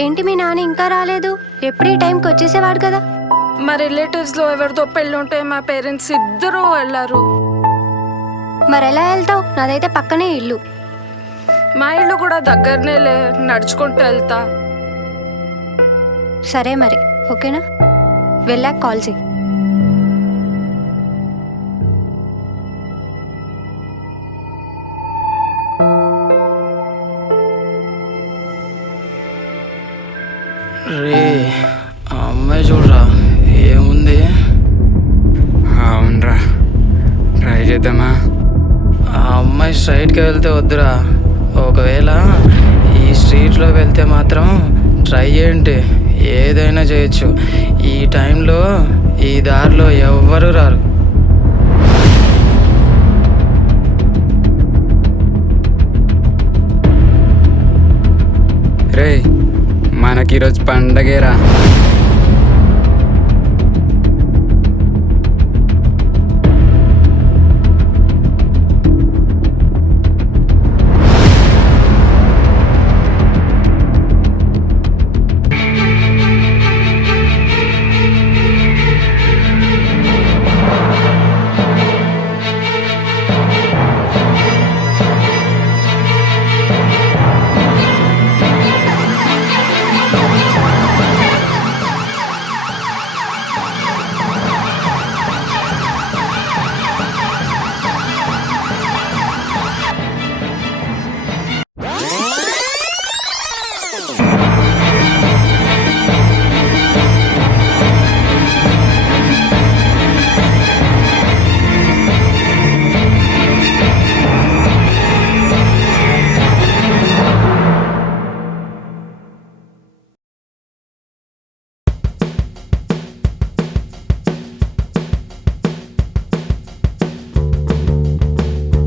ఏంటి మీ నాన్న ఇంకా రాలేదు? ఎప్పుడు ఈ టైంకి వచ్చేసేవాడు కదా. మా రిలేటివ్స్లో ఎవరితో పెళ్ళి ఉంటే మా పేరెంట్స్ ఇద్దరూ వెళ్ళారు. మరి ఎలా వెళ్తావు? నాదైతే పక్కనే ఇల్లు. మా ఇల్లు కూడా దగ్గరనేలే, నడుచుకుంటూ వెళ్తా. సరే మరి, ఓకేనా? వెళ్ళాక కాల్ చేయి. రే ఆ అమ్మాయి చూడరా, ఏముంది? అవునరా, ట్రై చేద్దామా? ఆ అమ్మాయి స్ట్రైట్గా వెళ్తే వద్దురా, ఒకవేళ ఈ స్ట్రీట్లో వెళ్తే మాత్రం ట్రై చేయండి, ఏదైనా చేయొచ్చు. ఈ టైంలో ఈ దారిలో ఎవ్వరు రారు. రే, మనకి ఈరోజు పండగేరా.